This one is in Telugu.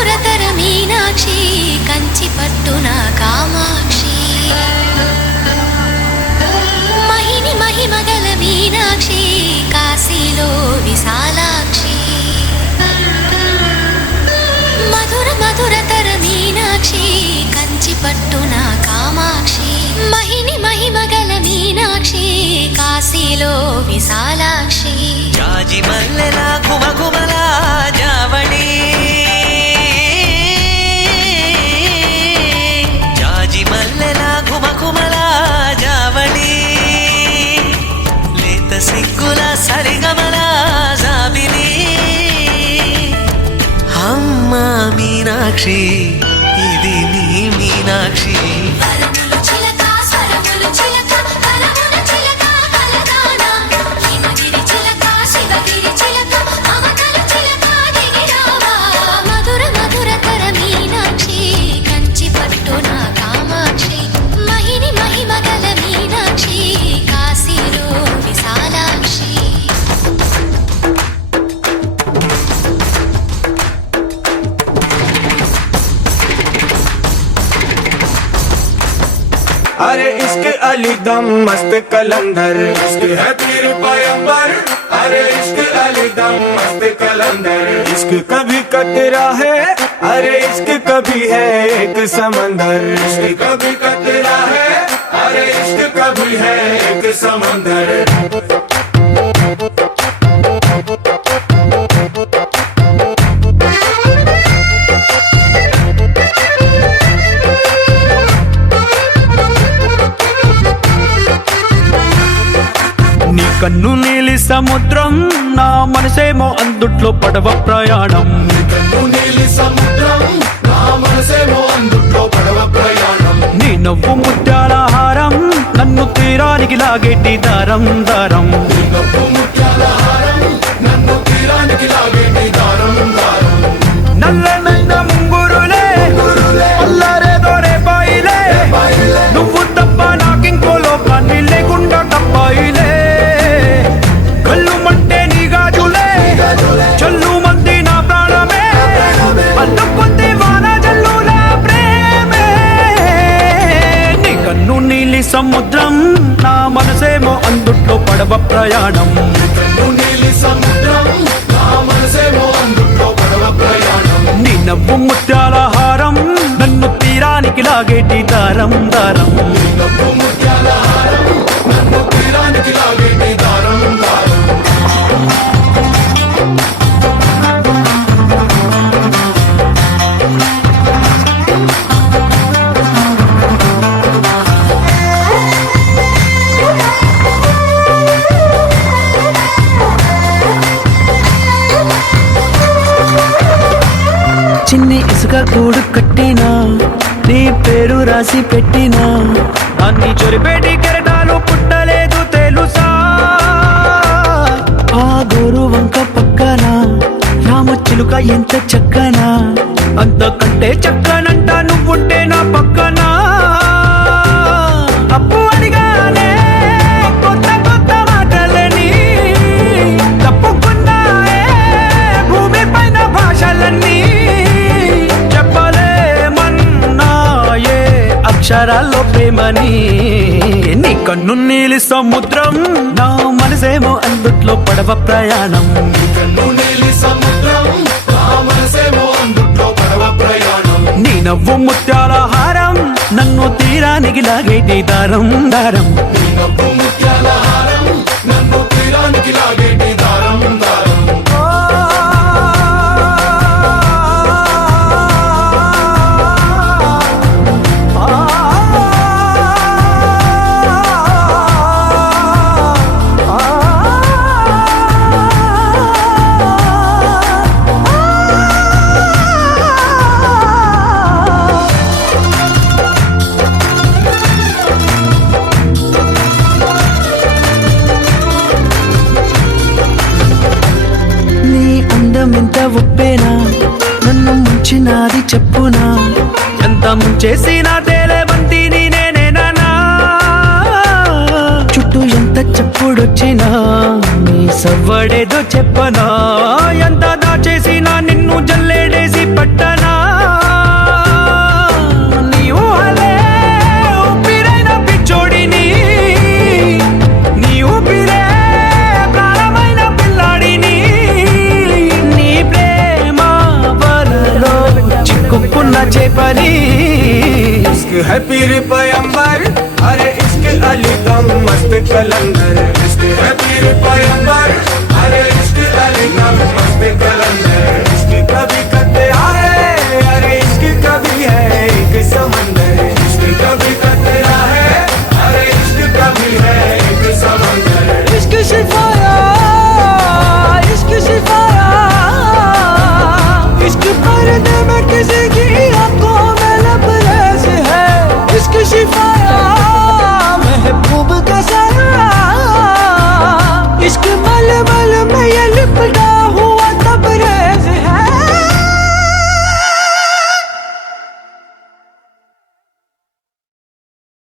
మధురతర మీనాక్షి కంచి పట్టున కామాక్షి మహిని మహిమగల మీనాక్షి కాశీలో విశాలాక్షి మధుర మధురతర మీనాక్షి కంచి పట్టున కామాక్షి మహిని మహిమగల మీనాక్షి కాశీలో విశాలాక్షి జాజి మల్లెల గుమగుమల జావళి జాజి మల్లెల గుమగుమల జావళి లేత సిగ్గుల సరిగమల జాబిలి అమ్మ మీనాక్షి ఇది నీ మీనాక్షి अरे इश्क अली दम मस्त कलंदर इश्क है पीर पैगंबर अरे इश्क अली दम मस्त कलंदर इश्क कभी कतरा है अरे इश्क कभी है एक समंदर इश्क कभी कतरा है अरे इश्क कभी है एक समंदर కన్ను నీలి సముద్రం నా మనసేమో అందుట్లో పడవ ప్రయాణం కన్ను నీలి సముద్రం నా మనసేమో అందుట్లో పడవ ప్రయాణం నీ నవ్వు ముత్యాల హారం నన్ను తీరానికి లాగేటి దారం దారం నీ నవ్వు ముత్యాల హారం నన్ను తీరానికి లాగేటి దారం దారం నల్లనైన ముంగురులే అల్లారేదో రేపాయిలే నువ్వు తప్ప నాకింకో లోకాన్ని లేకుండా తప్పాయిలే చల్లు మంది నా ప్రాణమే అల్లుకుంది వాన జల్లుల ప్రేమే నీ కన్ను నీలి సముద్రం నా మనసేమో అందుట్లో పడవ ప్రయాణం కన్ను నీలి సముద్రం నా మనసేమో అందుట్లో పడవ ప్రయాణం నీ నవ్వు ముత్యాల హారం నన్ను తీరానికి లాగేటి దారం దారం నీ నవ్వు ముత్యాల హారం నన్ను తీరానికి లాగేటి దారం దారం చిన్ని ఇసుక గూడు కట్టినా నీ పేరు రాసి పెట్టినా అన్ని చొరిపేటి కెరటాలు పుట్టలేదు తెలుసా ఆ గోరు వంక పక్కన రామచిలుక ఎంత చక్కనా అంతకంటే చక్కనంట నువ్వుంటే నా పక్కన అప్పు అడిగానే కొత్త కొత్త మాటలని తప్పుకున్నాయే భూమి పైన భాషలన్నీ అక్షరాల్లో ప్రేమని నీ కన్ను నీలి సముద్రం నా మనసేమో అందుట్లో పడవ ప్రయాణం కన్ను నీలి సముద్రం నా మనసేమో అందుట్లో పడవ ప్రయాణం నీ నవ్వు ముత్యాల హారం నన్ను తీరానికి లాగేటి దారం దారం నీ నవ్వు ముత్యాల హారం నన్ను తీరానికి లాగేటి దారం దారం ఎంత ఒప్పేనా నన్ను ముంచినాది చెప్పునా ఎంత ముంచేసినా తేలేవంతిని నేనేనా చుట్టూ ఎంత చెప్పుడొచ్చినా నీ సవ్వడేదో చెప్పనా ఎంత దాచేసినా నిన్ను జల్లేడేసి పట్టనా చేపని इश्क है पीर पैगंबर अरे इश्क अली दम मस्त कलंदर इश्क है पीर पैगंबर अरे इश्क अली दम मस्त कलंदर इश्क कभी कतरा है अरे इश्क कभी है एक समंदर इश्क कभी कतरा है अरे इश्क कभी है एक समंदर इश्क शिफा